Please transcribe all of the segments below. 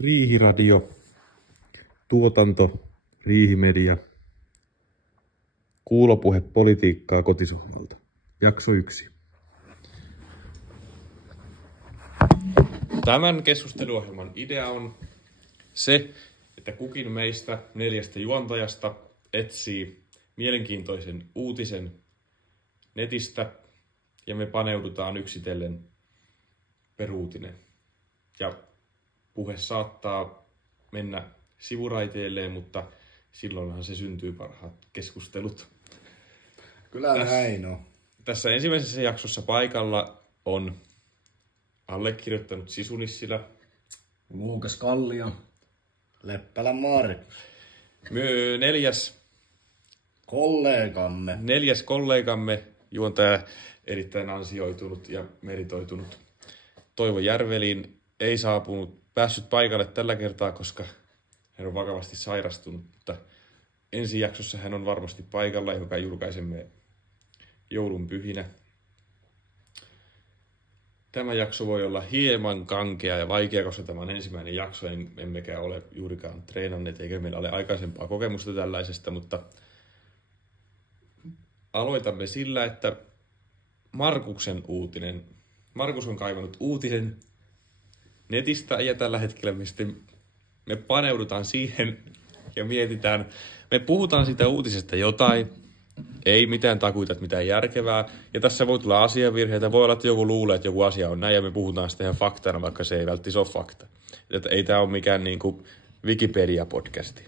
Riihiradio, tuotanto, Riihimedia, kuulopuhe politiikkaa kotisuhmalta. Jakso 1. Tämän keskusteluohjelman idea on se, että kukin meistä 4 juontajasta etsii mielenkiintoisen uutisen netistä ja me paneudutaan yksitellen per uutinen. Ja puhe saattaa mennä sivuraiteilleen, mutta silloinhan se syntyy parhaat keskustelut. Kyllä näin on. Tässä ensimmäisessä jaksossa paikalla on allekirjoittanut Sisu Nissilä, Luukas Kallio, Leppälä Markus, neljäs kollegamme, juontaja erittäin ansioitunut ja meritoitunut Toivo Järvelin ei päässyt paikalle tällä kertaa, koska hän on vakavasti sairastunut, mutta ensi jaksossa hän on varmasti paikalla, joka julkaisemme joulun pyhinä. Tämä jakso voi olla hieman kankea ja vaikea, koska tämä on ensimmäinen jakso, emmekä ole juurikaan treenanneet, eikä meillä ole aikaisempaa kokemusta tällaisesta, mutta aloitamme sillä, että Markuksen uutinen. Markus on kaivannut uutisen netistä ja tällä hetkellä me paneudutaan siihen ja mietitään. Me puhutaan siitä uutisesta jotain, ei mitään takuita, mitään järkevää. Ja tässä voi tulla asiavirheitä. Voi olla, että joku luulee, että joku asia on näin ja me puhutaan sitä ihan faktana, vaikka se ei välttämättä ole fakta. Että ei tämä ole mikään niinku Wikipedia-podcasti.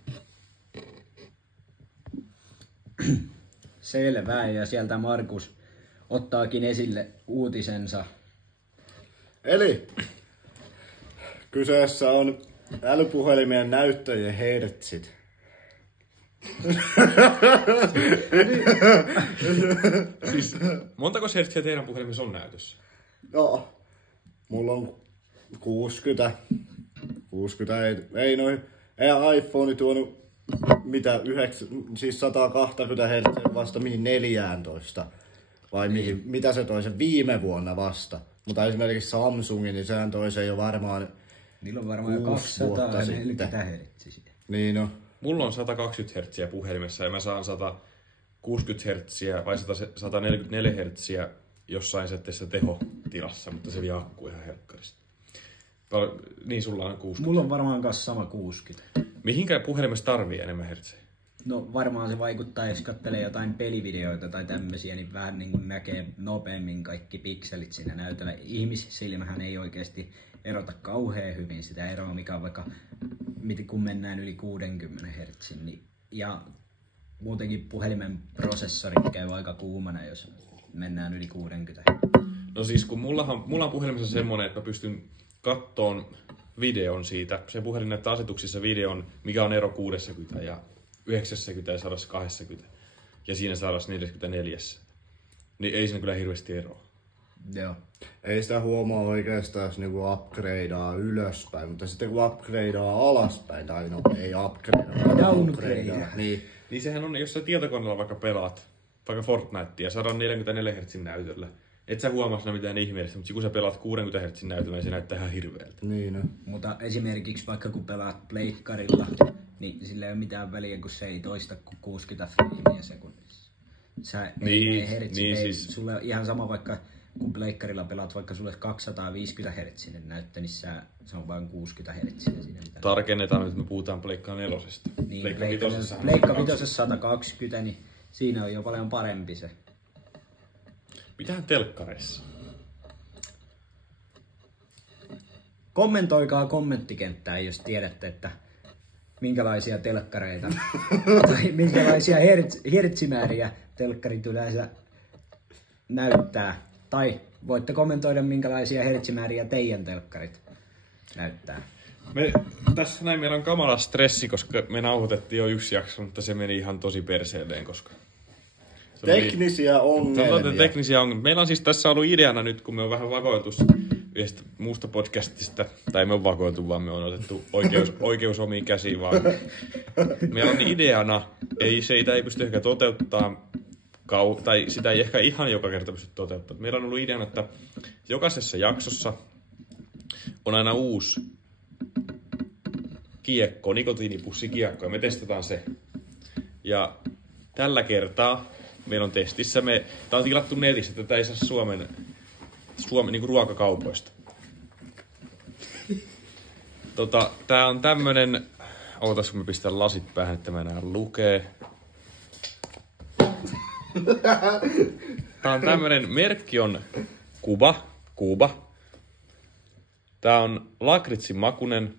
Selvä, ja sieltä Markus ottaakin esille uutisensa. Eli kyseessä on älypuhelimien näyttöjen hertsit. Siis, montako hertsiä teidän puhelimessa on näytössä? No, mulla on 60 ei iPhone tuonut mitä 120 Hz vasta mihin 14. Vai mihin, mitä se toi sen viime vuonna vasta. Mutta esimerkiksi Samsungin, niin sehän toi sen jo varmaan. Niillä on varmaan 240 Hz. Niin no. Mulla on 120 Hz puhelimessa ja mä saan 160 Hz vai 144 Hz jossain settissä tehotilassa, mutta se vie akku ihan helkkarista. Niin sulla on 60. Mulla on varmaan kanssa sama 60. Mihinkä puhelimessa tarvii enemmän hertsejä? No varmaan se vaikuttaa, jos katselee jotain pelivideoita tai tämmöisiä, niin vähän niin kuin näkee nopeammin kaikki pikselit siinä näytöllä. Ihmissilmähän ei oikeasti erota kauhean hyvin sitä eroa, mikä on vaikka kun mennään yli 60 Hz. Niin, ja muutenkin puhelimen prosessorit käy aika kuumana, jos mennään yli 60 Hz. No siis kun mulla on puhelimessa semmonen, että mä pystyn kattoon videon siitä. Se puhelin näyttää asetuksissa videon, mikä on ero 60 ja 90 ja 120 ja siinä 144. Niin ei siinä kyllä hirveästi eroa. Joo. Ei sitä huomaa oikeastaan, jos niinku upgradeaa ylöspäin, mutta sitten kun upgradeaa alaspäin, tai no ei upgradeaa, downgradeaa. Niin sehän on, jos sä tietokoneella vaikka pelaat, vaikka Fortnitea 144 Hz näytöllä, et sä huomaa siinä mitään ihmeellistä, mutta kun sä pelaat 60 Hz näytöllä, niin se näyttää ihan hirveältä. Niin no. Mutta esimerkiksi vaikka kun pelaat pleikkarilla, niin sillä ei ole mitään väliä, kun se ei toista kuin 60 freimiä sekunnissa. Siis sulle on ihan sama vaikka kun pleikkarilla pelaat, vaikka sulle 250 Hz näyttää, niin se on vain 60 Hz. Tarkennetaan, että me puhutaan Pleikka 4. Niin, Pleikka 5 120, niin siinä on jo paljon parempi se. Mitähän telkkareissa? Kommentoikaa kommenttikenttään, jos tiedätte, että minkälaisia telkkareita tai minkälaisia hertsimääriä telkkarit yleensä näyttää. Tai voitte kommentoida, minkälaisia hertsimääriä teidän telkkarit näyttää. Tässä näin meillä on kamala stressi, koska me nauhoitettiin jo 1 jakso, mutta se meni ihan tosi perseelleen, koska teknisiä ongelmia. Meillä on siis tässä ollut ideana nyt, kun me on vähän vakoiltu yhdestä muusta podcastista, tai me on vakoiltu, vaan me on otettu oikeus omiin käsiin, vaan meillä on ideana, sitä ei pysty ehkä toteuttamaan, tai sitä ei ehkä ihan joka kerta pysty toteuttamaan. Meillä on ollut ideana, että jokaisessa jaksossa on aina uusi kiekko, nikotiinipussi-kiekko, ja me testataan se. Ja tällä kertaa meillä on testissä, tää on tilattu netissä, tätä ei saa Suomen niinku ruokakaupoista. Tää on tämmönen, ootas kun me pistän lasit päähän, että mä enää lukee. Tää on tämmönen, merkki on Kuba. Tää on lakritsin makunen.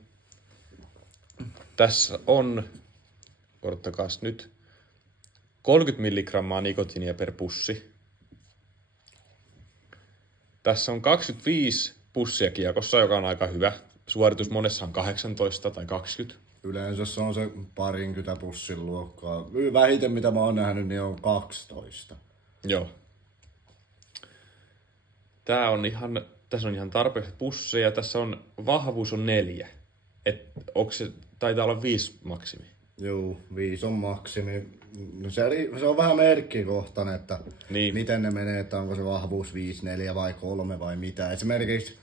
Tässä on, odottakaas nyt, 30 milligrammaa nikotiinia per pussi. Tässä on 25 pussia kiekossa, joka on aika hyvä. Suoritus monessa on 18 tai 20. Yleensä se on se 20 pussin luokkaa. Vähiten mitä mä oon nähnyt, niin on 12. Joo. Tässä on ihan tarpeeksi pusseja. Tässä on vahvuus on 4. Taitaa olla 5 maksimi. Joo, 5 on maksimi. No se on vähän merkkikohtainen, että niin. Miten ne menee, että onko se vahvuus 5, 4 vai 3 vai mitä. Esimerkiksi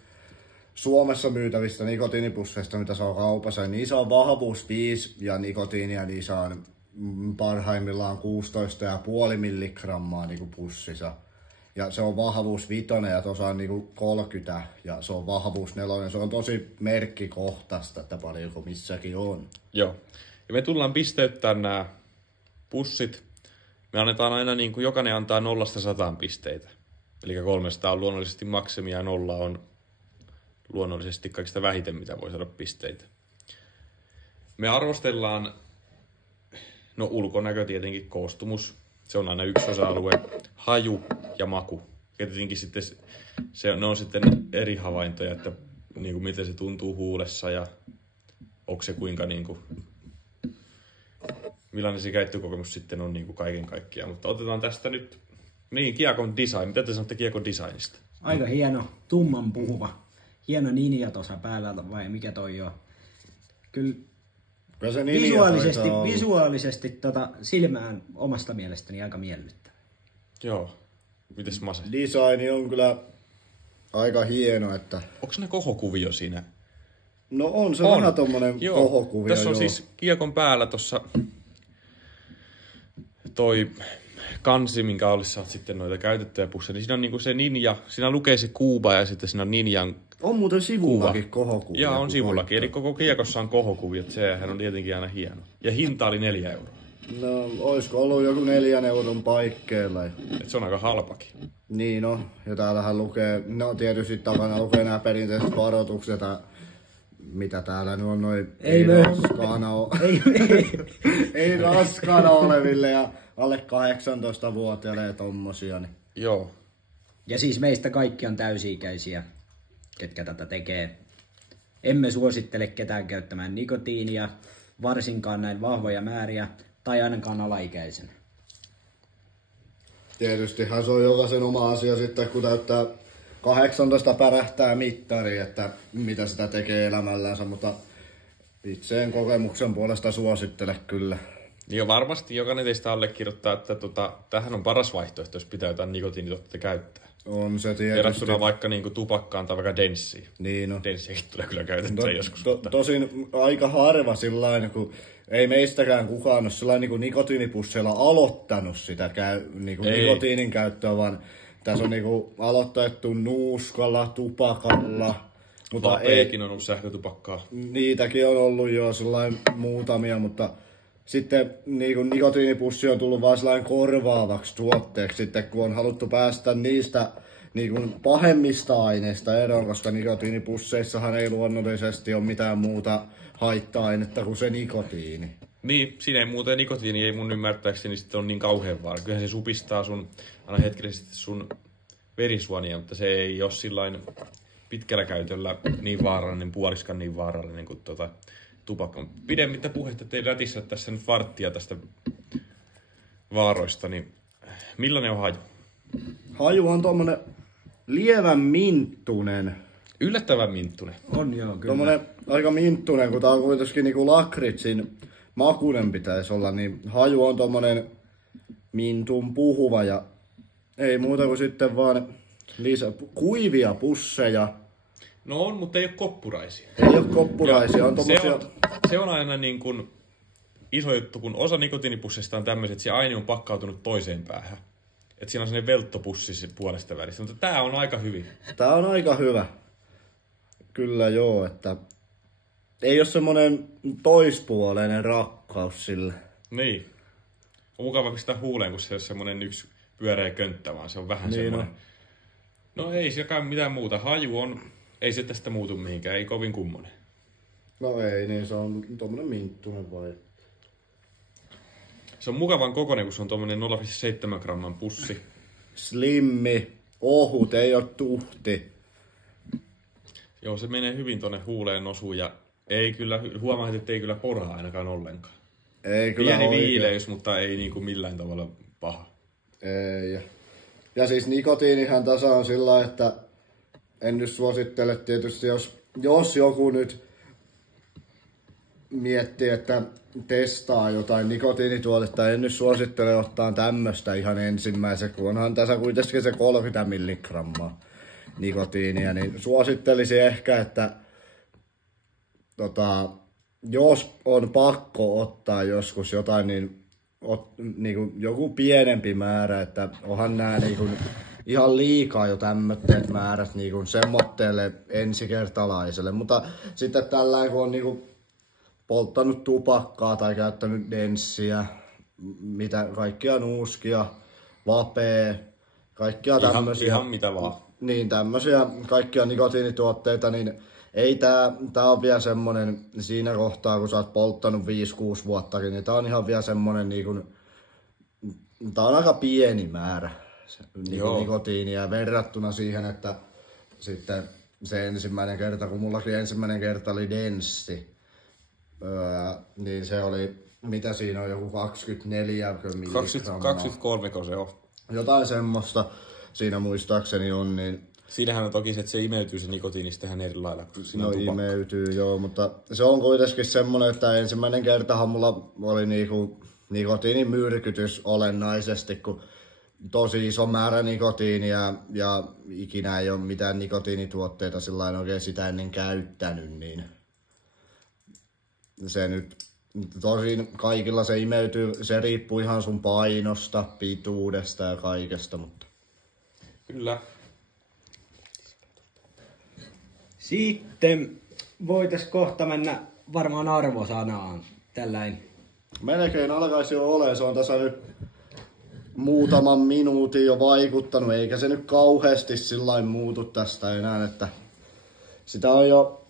Suomessa myytävistä nikotiinipusseista, mitä saa kaupassa, niin niissä on vahvuus 5 ja nikotiinia niissä on parhaimmillaan 16,5 milligrammaa niin pussissa. Ja se on vahvuus 5 ja tuossa on niin 30 ja se on vahvuus 4. Se on tosi merkkikohtaista, että paljonko missäkin on. Joo. Ja me tullaan pisteyttämään nämä pussit. Me annetaan aina, niin kuin jokainen antaa 0-100 pisteitä. Eli 300 on luonnollisesti maksimi ja 0 on luonnollisesti kaikista vähiten, mitä voi saada pisteitä. Me arvostellaan, ulkonäkö tietenkin, koostumus. Se on aina yksi osa-alue. Haju ja maku. Ja tietenkin sitten ne on sitten eri havaintoja, että niin kuin miten se tuntuu huulessa ja onko se kuinka millainen se käyttökokemus sitten on niin kuin kaiken kaikkiaan. Mutta otetaan tästä nyt kiekon design. Mitä te sanotte kiekon designista? Aika hieno, tumman puhuva. Hieno ninja tuossa päällä, vai mikä toi on? Kyllä visuaalisesti silmään omasta mielestäni aika miellyttävä. Joo. Mites Mase? Design on kyllä aika hieno, että... Onko ne kohokuvio siinä? No on se vähän tommonen kohokuvio. Tässä on siis kiekon päällä tossa toi kansi, minkä olisi saat sitten noita käytettyjä pusseja. Niin siinä on niinku se ninja, siinä lukee se Kuuba ja sitten siinä on ninjan on muuten sivullakin kohokuvio. Joo, on sivullakin. Eli koko kiekossa on kohokuviot. Sehän on tietenkin aina hieno. Ja hinta oli 4 €. No, olisiko ollut joku 4 € paikkeilla. Et se on aika halpakin. Niin no, ja täällähän lukee, tietysti takana lukee nämä perinteiset varoitukset, mitä täällä nyt on noin ei raskaana oleville ja alle 18-vuotiaille ja tommosia. Niin. Joo. Ja siis meistä kaikki on täysi-ikäisiä, ketkä tätä tekee. Emme suosittele ketään käyttämään nikotiinia, varsinkaan näin vahvoja määriä, tai ainakaan alaikäisen. Tietystihan se on jokaisen oma asia sitten, kun täyttää 18 pärähtää mittari, että mitä sitä tekee elämällänsä, mutta itse en kokemuksen puolesta suosittele kyllä. Niin varmasti jokainen teistä allekirjoittaa, että tämähän on paras vaihtoehto, jos pitää jotain nikotiinituotteita käyttää. On se tietysti. Verrattuna vaikka tupakkaan tai vaikka denssiin. Niin no. Denssiäkin tulee kyllä käytettyä joskus. Tosin aika harva sillain, kun ei meistäkään kukaan ole sillain nikotiinipusseilla aloittanut sitä nikotiinin käyttöä, vaan tässä on aloitettu nuuskalla, tupakalla. Mutta Vapeekin on ollut sähkötupakkaa. Niitäkin on ollut jo sellainen muutamia, mutta sitten nikotiinipussi on tullut vaan sellainen korvaavaksi tuotteeksi, sitten kun on haluttu päästä niistä pahemmista aineista eroon, koska nikotiinipusseissahan ei luonnollisesti ole mitään muuta haitta-ainetta kuin se nikotiini. Niin, siinä ei muuten nikotiini ei mun ymmärtääkseni sitten on niin kauhean vaara. Kyllähän se supistaa aina hetkellisesti sun verisuonia, mutta se ei ole sillain pitkällä käytöllä niin vaarallinen, puoliskaan niin vaarallinen kuin tupakka. Pidemmittä puhetta tein rätissä tässä nyt varttia tästä vaaroista, niin millainen on haju? Haju on tommonen lievän minttunen. Yllättävän minttunen. On joo, kyllä. Tommonen aika minttunen, kun tää on kuitenkin lakritsin makunen pitäisi olla, niin haju on tommonen mintun puhuva ja ei muuta kuin sitten vaan kuivia pusseja. No on, mutta ei ole koppuraisia. Ei ole koppuraisia, on tommosia... se on aina niin kuin iso juttu, kun osa nikotiinipussista on tämmöiset, että se aine on pakkautunut toiseen päähän. Että siinä on sellainen velttopussi puolesta välissä, mutta tää on aika hyvin. Tää on aika hyvä. Kyllä joo, että ei ole semmonen toispuoleinen rakkaus sille. Niin. On mukava pistää huuleen, kun se on semmonen yksi pyöreä könttä, vaan se on vähän niin semmonen. No ei se kai mitään muuta. Haju on, ei se tästä muutu mihinkään, ei kovin kummonen. No ei, niin se on tommonen minttunen vai? Se on mukavan kokoinen, kun se on tommonen 0,7 gramman pussi. Slimmi, ohut, ei oo tuhti. Joo, se menee hyvin tonne huuleen osuun ja ei kyllä, huomaa, että ei kyllä porhaa ainakaan ollenkaan. Ei kyllä pieni oikein. viileys, mutta ei niinku millään tavalla paha. Ei. Ja siis nikotiinihan tasa on sillä, että en nyt suosittele tietysti, jos joku nyt miettii, että testaa jotain nikotiinituotetta, en nyt suosittele ottaa tämmöstä ihan ensimmäisen, kun onhan tässä kuitenkin se 30 milligrammaa nikotiinia, niin suosittelisin ehkä, että jos on pakko ottaa joskus jotain, niin niinku joku pienempi määrä, että onhan nää niinku ihan liikaa jo tämmötteet määrät niinku semmoitteelle ensikertalaiselle, mutta sitten tällä kun on niinku polttanut tupakkaa tai käyttänyt denssiä, mitä kaikkia nuuskia, vapea, kaikkia tämmösiä. Ihan mitä vaan. Niin, tämmösiä kaikkia nikotiinituotteita, niin ei tää on vielä semmonen siinä kohtaa, kun sä oot polttanut 5-6 vuottakin, niin tää on ihan vielä semmonen niinku, tää on aika pieni määrä nikotiinia verrattuna siihen, että sitten se ensimmäinen kerta, kun mullakin ensimmäinen kerta oli denssi, niin se oli, mitä siinä on, joku 24 milligrammaa. 23 se on. Jotain semmoista siinä muistaakseni on, niin siinähän on toki se, että se imeytyy se nikotiinista ihan eri lailla kuin siinä on tupakka. Imeytyy, joo, mutta se on kuitenkin semmonen, että ensimmäinen kertahan mulla oli niinku nikotiinimyrkytys olennaisesti, kun tosi iso määrä nikotiinia ja ikinä ei ole mitään nikotiinituotteita sillain oikein sitä ennen käyttänyt, niin se nyt tosin kaikilla se imeytyy, se riippuu ihan sun painosta, pituudesta ja kaikesta, mutta kyllä. Sitten voitais kohta mennä varmaan arvosanaan. Tällainen. melkein alkaisi jo olemaan, se on tässä nyt muutaman minuutin jo vaikuttanut, eikä se nyt kauheasti sillain muutu tästä enää, että sitä on jo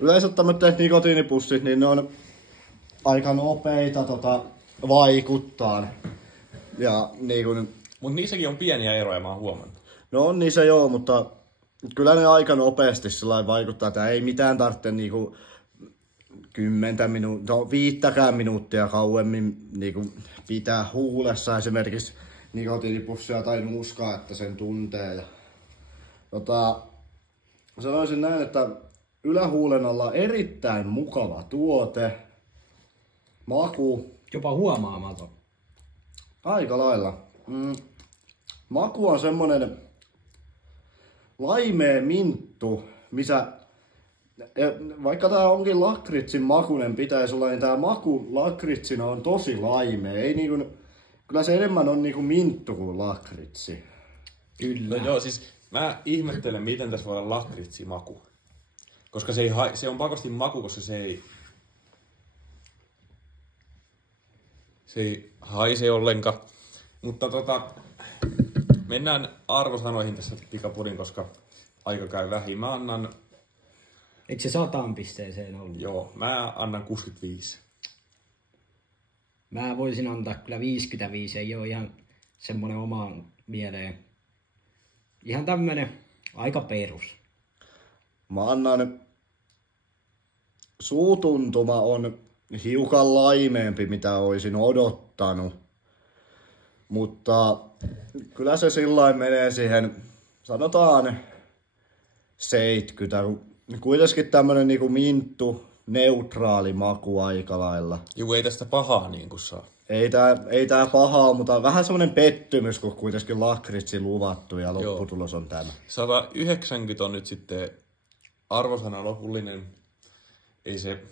yleensä tämmöiset nikotiinipussit, niin ne on aika nopeita vaikuttaa. Ja niin kun, mut niissäkin on pieniä eroja, mä oon huomannut. no on niissä joo, mutta kyllä ne aika nopeasti sillain vaikuttaa, että ei mitään tarvitse niinku 10 minuuttia, no 5 minuuttia kauemmin niinku pitää huulessa esimerkiksi nikotiinipussia tai nuuskaa, että sen tuntee. Ja, sanoisin näin, että ylähuulen alla erittäin mukava tuote, maku. Jopa huomaamaton. Aika lailla. Maku on semmonen laimea minttu, missä vaikka tää onkin lakritsin makunen pitäisi olla, niin tää maku lakritsina on tosi laimea. Ei niinku, kyllä se enemmän on niinku minttu kuin lakritsi. Kyllä. No joo, siis mä ihmettelen, miten tässä voi olla lakritsimaku. Koska se on pakosti maku, koska se ei haise ollenkaan. Mutta mennään arvosanoihin tässä pikapurin, koska aika käy vähin. Mä annan... Eikö se 100 pisteeseen ollut? Joo, mä annan 65. Mä voisin antaa kyllä 55, ei oo ihan semmonen omaan mieleen. Ihan tämmönen aika perus. Mä annan... Suutuntuma on hiukan laimeempi, mitä olisin odottanut. Mutta kyllä se sillain menee siihen, sanotaan 70. Kuitenkin tämmönen niinku minttu, neutraali maku aika lailla. Juu, ei tästä pahaa niin kuin saa. Ei tää pahaa, mutta vähän semmonen pettymys, kun kuitenkin lakritsi luvattu ja lopputulos on tämä. 190 on nyt sitten arvosana lopullinen. ei se...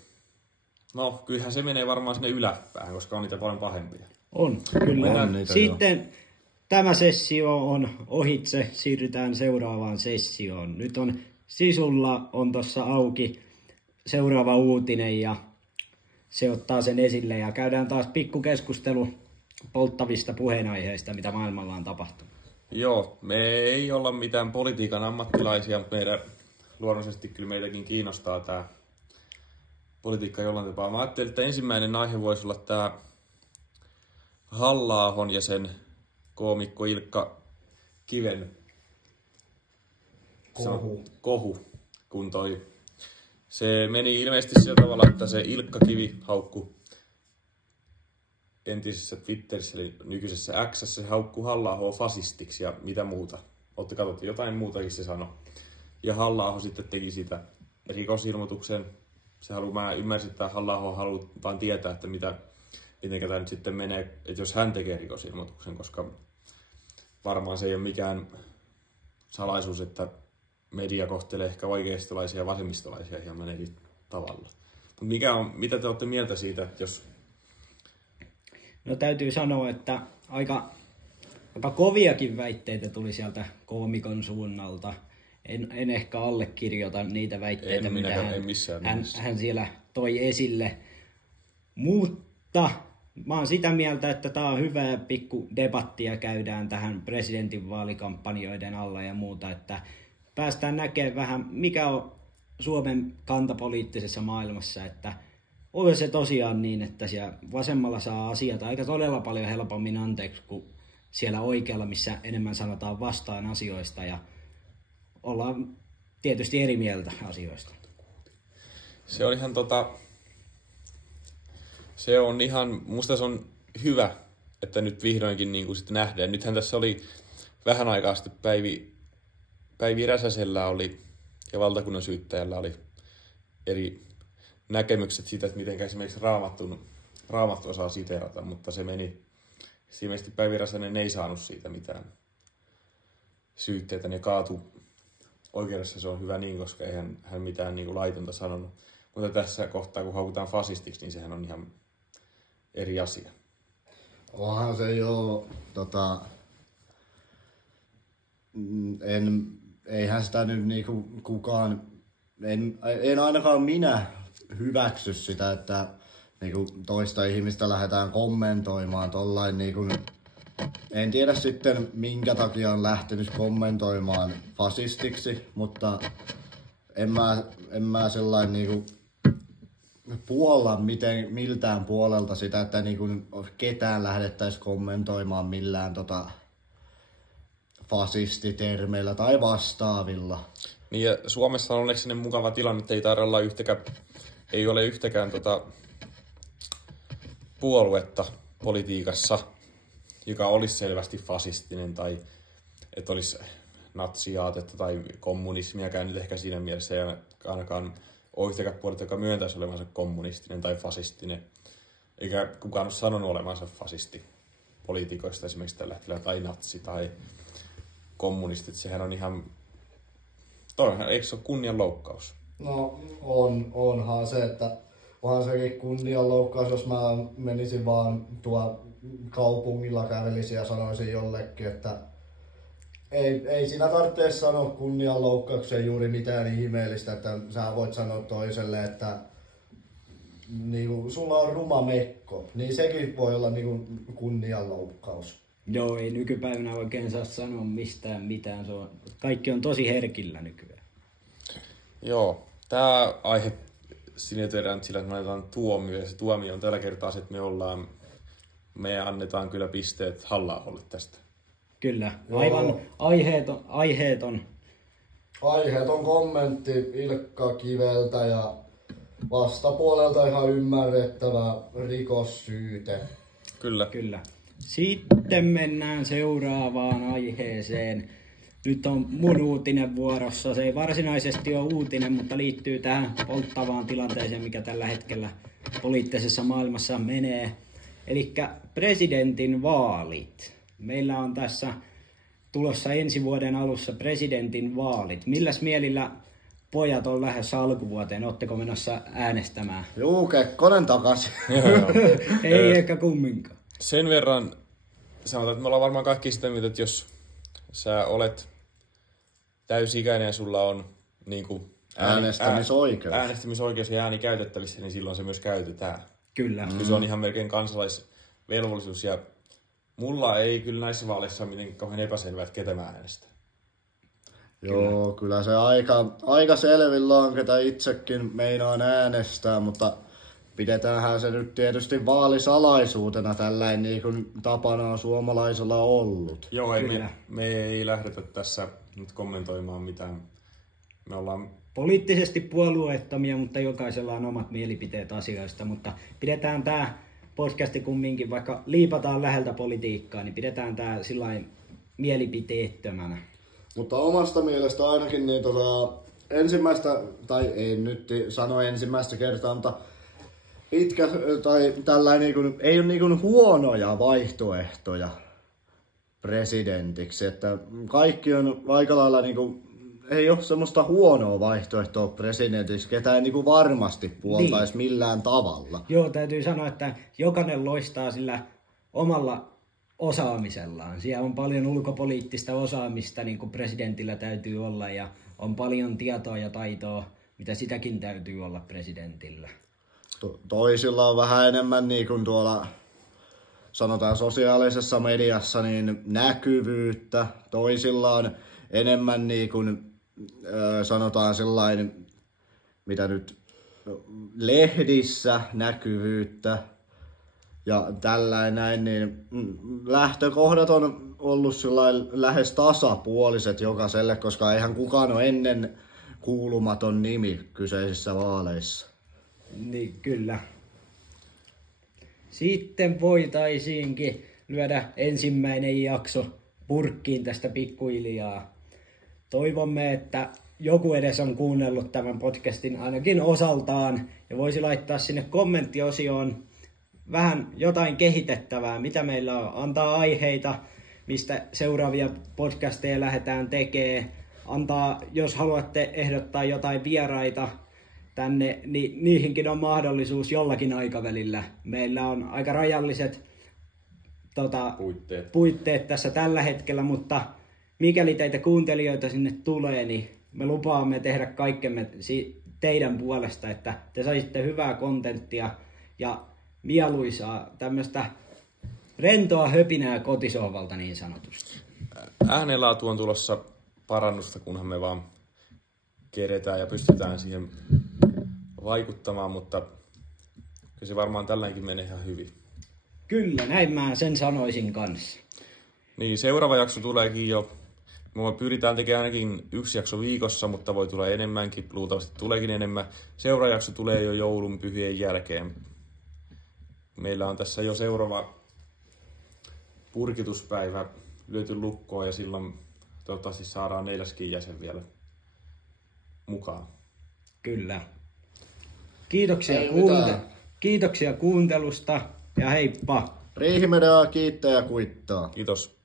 No, kyllähän se menee varmaan sinne yläpäähän, koska on niitä paljon pahempia. On, kyllä. On niitä, sitten tämä sessio on ohitse, siirrytään seuraavaan sessioon. Nyt on Sisulla on tuossa auki seuraava uutinen ja se ottaa sen esille ja käydään taas pikku keskustelu polttavista puheenaiheista, mitä maailmalla on tapahtunut. Joo, me ei olla mitään politiikan ammattilaisia, mutta luonnollisesti kyllä meitäkin kiinnostaa tämä politiikka jollain tapaa. Mä ajattelin, että ensimmäinen aihe voisi olla tämä Halla-ahon ja sen koomikko Ilkka Kiven kohu, kun se meni ilmeisesti sillä tavalla, että se Ilkka Kivi haukkui entisessä Twitterissä, eli nykyisessä X:ssä, se haukkui Halla-ahoa fasistiksi ja mitä muuta. Olette katsottu, jotain muutakin se sanoi. Ja Halla-aho sitten teki sitä rikosilmoituksen. Mä ymmärsin, että Halla-aho haluaa vaan tietää, että miten tämä nyt sitten menee, että jos hän tekee rikosilmoituksen, koska varmaan se ei ole mikään salaisuus, että media kohtelee ehkä oikeistolaisia ja vasemmistolaisia hieman eri tavalla. Mitä te olette mieltä siitä, että jos... No täytyy sanoa, että aika koviakin väitteitä tuli sieltä koomikon suunnalta. En ehkä allekirjoita niitä väitteitä, mitä hän siellä toi esille. Mutta mä oon sitä mieltä, että tää on hyvää pikku debattia käydään tähän presidentinvaalikampanjoiden alla ja muuta, että päästään näkemään vähän, mikä on Suomen kanta poliittisessa maailmassa, että on se tosiaan niin, että siellä vasemmalla saa asiat aika todella paljon helpommin anteeksi kuin siellä oikealla, missä enemmän sanotaan vastaan asioista ja ollaan tietysti eri mieltä asioista. Se on ihan, musta se on hyvä, että nyt vihdoinkin niin kuin sitten nähdään. Nythän tässä oli vähän aikaa sitten Päivi Räsäsellä oli ja valtakunnan syyttäjällä oli eri näkemykset siitä, että miten esimerkiksi Raamattu osaa siteerata, mutta se meni, ilmeisesti Päivi Räsänen ei saanut siitä mitään syytteitä, ne kaatu oikeudessa, se on hyvä niin, koska eihän hän mitään niin kuin laitonta sanonut. Mutta tässä kohtaa, kun haukutaan fasistiksi, niin sehän on ihan eri asia. Onhan se jo, eihän sitä nyt niinku kukaan, en ainakaan minä hyväksy sitä, että niinku toista ihmistä lähdetään kommentoimaan tollain niinku, en tiedä sitten minkä takia on lähtenyt kommentoimaan fasistiksi, mutta en mä sellainen niinku puolla miltään puolelta sitä, että niinku ketään lähdettäisiin kommentoimaan millään fasistitermeillä tai vastaavilla. Niin ja Suomessa on onneksi sellainen mukava tilanne, että ei ole yhtäkään puoluetta politiikassa, joka olisi selvästi fasistinen tai että olisi natsiaatetta tai kommunismiakaan nyt ehkä siinä mielessä ei ainakaan ole yhtäkään puoletta, joka myöntäisi olevansa kommunistinen tai fasistinen. Eikä kukaan ole sanonut olevansa fasisti poliitikoista esimerkiksi tällä hetkellä tai natsi tai kommunistit. Sehän on ihan, eikö se ole kunnianloukkaus? No onhan se, että onhan sekin kunnianloukkaus, jos mä menisin vaan kaupungilla kävelisin ja sanoisin jollekin, että ei siinä tarvitse sanoa kunnianloukkaukseen juuri mitään ihmeellistä, että sä voit sanoa toiselle, että niinku, sulla on ruma mekko, niin sekin voi olla niinku kunnianloukkaus. Joo, ei nykypäivänä oikein saa sanoa mistään mitään, kaikki on tosi herkillä nykyään. Joo, tämä aihe sinetöidään sillä, että me annetaan tuomio, ja se tuomio on tällä kertaa se, että me annetaan kyllä pisteet Halla-aholle tästä. Kyllä, aivan aiheeton. Aiheeton kommentti Ilkka Kiveltä ja vastapuolelta ihan ymmärrettävä rikossyyte. Kyllä. Sitten mennään seuraavaan aiheeseen. Nyt on mun uutinen vuorossa. Se ei varsinaisesti ole uutinen, mutta liittyy tähän polttavaan tilanteeseen, mikä tällä hetkellä poliittisessa maailmassa menee. Eli presidentin vaalit. Meillä on tässä tulossa ensi vuoden alussa presidentin vaalit. Milläs mielillä pojat on lähdössä alkuvuoteen. Ootteko menossa äänestämään? Juu, Kekkonen takaisin. Ei ehkä kumminkaan. Sen verran sanotaan, että me ollaan varmaan kaikki sitä mieltä, että jos sä olet täysikäinen ja sulla on niin kuin äänestämisoikeus ja ääni käytettävissä, niin silloin se myös käytetään. Kyllä. Se on ihan melkein kansalaisvelvollisuus ja mulla ei kyllä näissä vaaleissa ole mitenkään kauhean epäselvää, että ketä mä äänestän. Joo, kyllä se aika selvillä on, ketä itsekin meinaan äänestää, mutta pidetäänhän se nyt tietysti vaalisalaisuutena tällainen niin kuin tapana on suomalaisella ollut. Joo, me ei lähdetä tässä nyt kommentoimaan mitään. Me ollaan poliittisesti puolueettomia, mutta jokaisella on omat mielipiteet asioista, mutta pidetään tämä podcasti kumminkin, vaikka liipataan läheltä politiikkaa, niin pidetään tämä sillain mielipiteettömänä. Mutta omasta mielestä ainakin niin ensimmäistä, tai ei nyt sano ensimmäistä kertaa, mutta pitkä tai tällainen niin kuin, ei ole niin kuin huonoja vaihtoehtoja presidentiksi, että kaikki on aika lailla niin kuin, ei ole semmoista huonoa vaihtoehtoa presidentiksi, ketä ei niin kuin varmasti puoltaisi millään tavalla. Joo, täytyy sanoa, että jokainen loistaa sillä omalla osaamisellaan. Siellä on paljon ulkopoliittista osaamista, niin kuin presidentillä täytyy olla, ja on paljon tietoa ja taitoa, mitä sitäkin täytyy olla presidentillä. Toisilla on vähän enemmän niin kuin tuolla, sanotaan sosiaalisessa mediassa, niin näkyvyyttä. Toisilla on enemmän niin kuin, sanotaan sellainen, mitä nyt lehdissä näkyvyyttä. Ja tällainen näin, niin lähtökohdat on ollut lähes tasapuoliset jokaiselle, koska eihän kukaan ole ennen kuulumaton nimi kyseisissä vaaleissa. Niin, kyllä. Sitten voitaisiinkin lyödä ensimmäinen jakso purkkiin tästä pikkuhiljaa. Toivomme, että joku edes on kuunnellut tämän podcastin ainakin osaltaan ja voisi laittaa sinne kommenttiosioon vähän jotain kehitettävää, mitä meillä on. Antaa aiheita, mistä seuraavia podcasteja lähdetään tekemään. Antaa, jos haluatte ehdottaa jotain vieraita tänne, niin niihinkin on mahdollisuus jollakin aikavälillä. Meillä on aika rajalliset puitteet tässä tällä hetkellä, mutta mikäli teitä kuuntelijoita sinne tulee, niin me lupaamme tehdä kaikkemme teidän puolesta, että te saisitte hyvää kontenttia ja mieluisaa tämmöistä rentoa höpinää kotisohvalta niin sanotusti. Äänenlaatu on tulossa parannusta, kunhan me vaan keretään ja pystytään siihen vaikuttamaan, mutta kyllä se varmaan tälläinkin menee ihan hyvin. Kyllä, näin mä sen sanoisin kanssa. Niin, seuraava jakso tuleekin jo. Me pyritään tekemään ainakin 1 jakso viikossa, mutta voi tulla enemmänkin, luultavasti tuleekin enemmän. Seuraava jakso tulee jo joulun pyhien jälkeen. Meillä on tässä jo seuraava purkituspäivä lyöty lukkoon ja silloin toivottavasti saadaan 4. jäsen vielä mukaan. Kyllä. Kiitoksia kuuntelusta ja heippa! Riihimedia kiittää ja kuittaa. Kiitos.